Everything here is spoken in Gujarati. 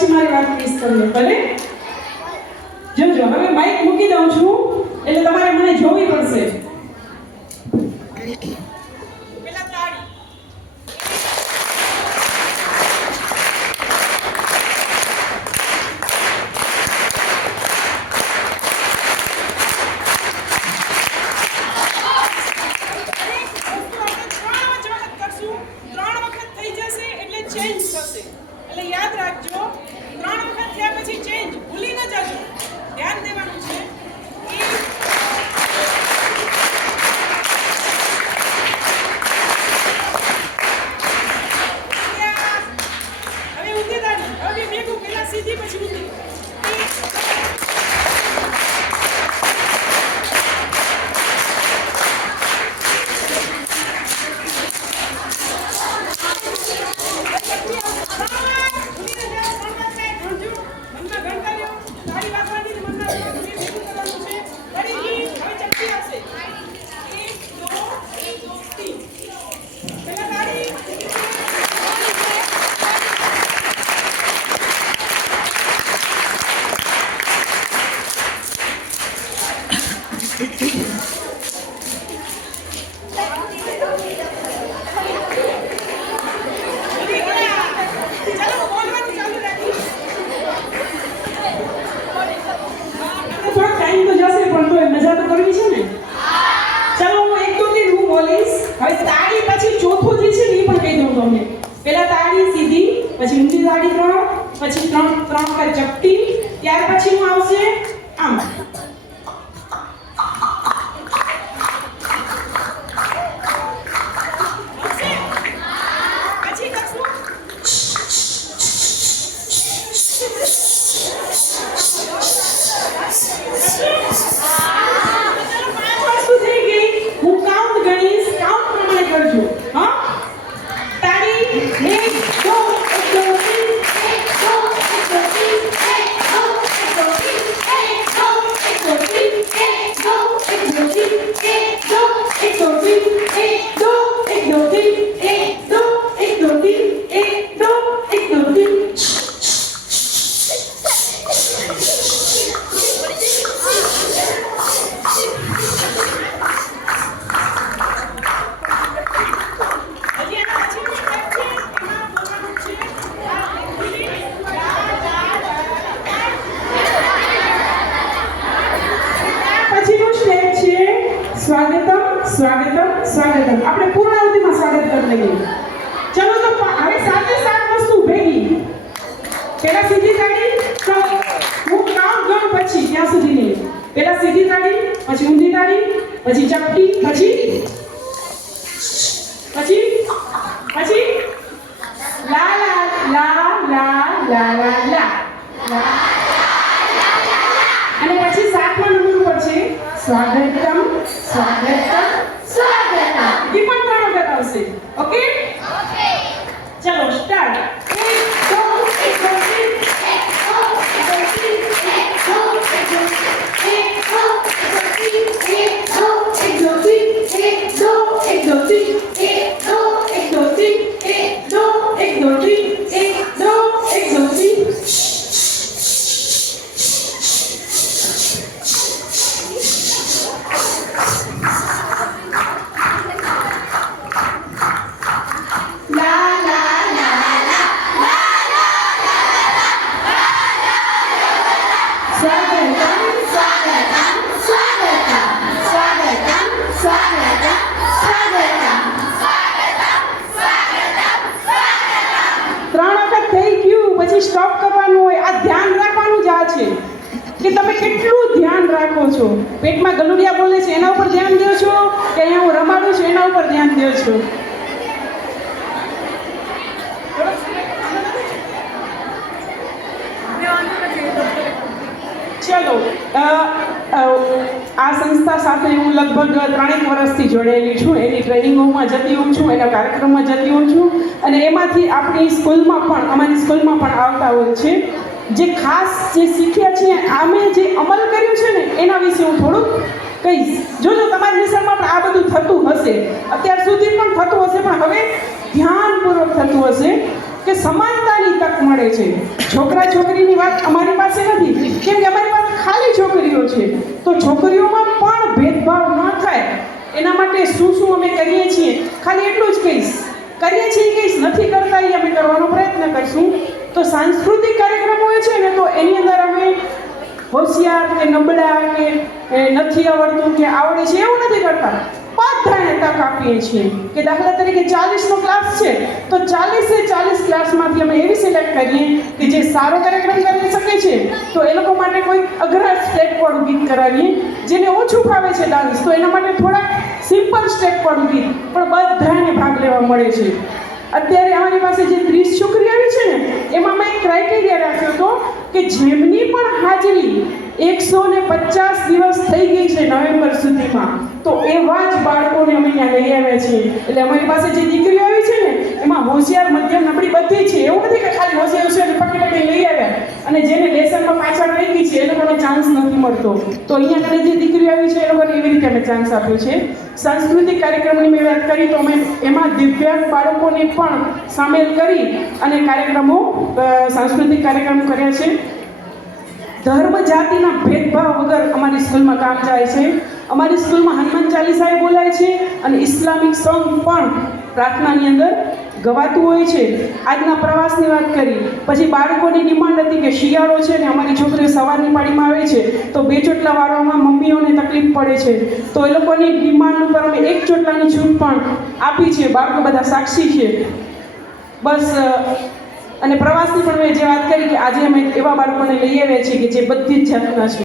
પછી મારી વાત મિસ કરજો ભલે. જોજો હવે માઇક મૂકી દઉં છું એટલે તમારે મને જોવી પડશે. પેલા તાળી. ચેન્જ થશે એટલે યાદ રાખજો 3 વખત થયા પછી ચેન્જ ભૂલી ન જજો. ધ્યાન દેવાનું છે. હવે ઊંધી તાળી. હવે ભેગું પેલા સીધી પછી ઊંધી. પેલા તાળી સીધી પછી ઊંધી તાળી 3 પછી 3 વખત ચપટી ત્યાર પછી હું આવશે આમ. પછી કરશું હું કાઉન્ટ ગણીશ. કાઉન્ટ પ્રમાણે કરજો. હા સ્વાગતમ સ્વાગતમ સ્વાગતમ. આપણે પૂર્ણાવૃત્તિમાં સ્વાગત કરી લઈએ. ચલો તો હવે સાથે સાત વસ્તુ ભેગી. પેલા સીધી તાળી. હું કાઉન્ટ ગણ પછી ત્યાં સુધી નહીં. પેલા સીધી તાળી પછી ઊંધી તાળી પછી ચપટી પછી પછી પછી લા લા લા લા લા લા લા. અને પછી 7મા નંબર ઉપર છે સ્વાગતમ સ્વાગતમ સ્વાગતમ. એ પણ 3 વખત આવશે. ઓકે ઓકે ચલો સ્ટાર્ટ. 3 વખત થઈ ગયું પછી સ્ટોપ કરવાનું હોય. આ ધ્યાન રાખવાનું જ આ છે કે તમે કેટલું ધ્યાન રાખો છો. પેટમાં ગલુડિયા બોલે છે એના ઉપર ધ્યાન દો છો કે અહીંયા હું રમાડું છું એના ઉપર ધ્યાન દો છો. ચલો આ સંસ્થા સાથે હું લગભગ 3 વર્ષથી જોડાયેલી છું. એની ટ્રેનિંગોમાં જતી હોઉં છું, એના કાર્યક્રમમાં જતી હોઉં છું અને એમાંથી આપણી સ્કૂલમાં પણ અમારી સ્કૂલમાં પણ આવતા હોય છે. જે ખાસ જે શીખ્યા છે અમે જે અમલ કર્યું છે ને એના વિશે હું થોડુંક કહીશ. જોજો તમારી નિશાળમાં પણ આ બધું થતું હશે, અત્યાર સુધી પણ થતું હશે, પણ હવે ધ્યાનપૂર્વક થતું હશે કે સમાનતાની તક મળે છે. છોકરા છોકરીની વાત અમારી પાસે નથી, કેમ કે અમારી પાસે ખાલી છોકરીઓ છે. તો છોકરીઓમાં પણ ભેદભાવ ન થાય એના માટે શું શું અમે કરીએ છીએ, ખાલી એટલું જ કહીશ. કરીએ છીએ કહીશ, નથી કરતા એ અમે કરવાનો પ્રયત્ન કરશું. તો સાંસ્કૃતિક કાર્યક્રમો હોય છે ને, તો એની અંદર અમે હોશિયાર કે નબળા કે નથી આવડતું કે આવડે છે એવું નથી કરતા. બધાને તક આપીએ છીએ કે દાખલા તરીકે 40નો ક્લાસ છે તો 40 ક્લાસમાંથી અમે એવી સિલેક્ટ કરીએ કે જે સારો કાર્યક્રમ કરી શકે છે. તો એ લોકો માટે કોઈ અઘરા સ્ટેપવાળું ગીત કરાવીએ. જેને ઓછું ફાવે છે ડાન્સ, તો એના માટે થોડાક સિમ્પલ સ્ટેપવાળું ગીત, પણ બધાને ભાગ લેવા મળે છે. અત્યારે અમારી પાસે જે 30 છોકરી આવી છે ને, એમાં મેં એક ક્રાઇટેરિયા રાખ્યો હતો કે જેમની પણ હાજરી 150 દિવસ થઈ ગઈ છે નવેમ્બર સુધીમાં, તો એવા જ બાળકોને અમે ત્યાં લઈ આવ્યા છીએ. એટલે અમારી પાસે જે દીકરીઓ આવી છે ને, એમાં હોશિયાર, મધ્યમ, નબળી બધી છે. એવું નથી કે ખાલી હોશિયાર પકડી લઈ આવ્યા અને જેને લેસનમાં પાછળ રહી ગઈ છે એ લોકોને ચાન્સ નથી મળતો. તો અહીંયા આગળ જે દીકરીઓ આવી છે એ લોકોને એવી રીતે અમે ચાન્સ આપ્યો છે. સાંસ્કૃતિક કાર્યક્રમની મેં વાત કરી તો અમે એમાં દિવ્યાંગ બાળકોને પણ સામેલ કરી અને કાર્યક્રમો, સાંસ્કૃતિક કાર્યક્રમો કર્યા છે. ધર્મ જાતિના ભેદભાવ વગર અમારી સ્કૂલમાં કામ જાય છે. અમારી સ્કૂલમાં હનુમાન ચાલીસા બોલાય છે અને ઇસ્લામિક સોંગ પણ પ્રાર્થનાની અંદર ગવાતું હોય છે. આજના પ્રવાસની વાત કરી, પછી બાળકોની ડિમાન્ડ હતી કે શિયાળો છે ને અમારી છોકરીઓ સવારની પાળીમાં આવે છે તો 2 ચોટલા વાળવામાં મમ્મીઓને તકલીફ પડે છે. તો એ લોકોની ડિમાન્ડ ઉપર અમે 1 ચોટલાની છૂટ પણ આપી છે. બાળકો બધા સાક્ષી છે. બસ. અને પ્રવાસની પણ મેં જે વાત કરી કે આજે અમે એવા બાળકોને લઈ આવ્યા છીએ કે જે બધી જ જાતના છે.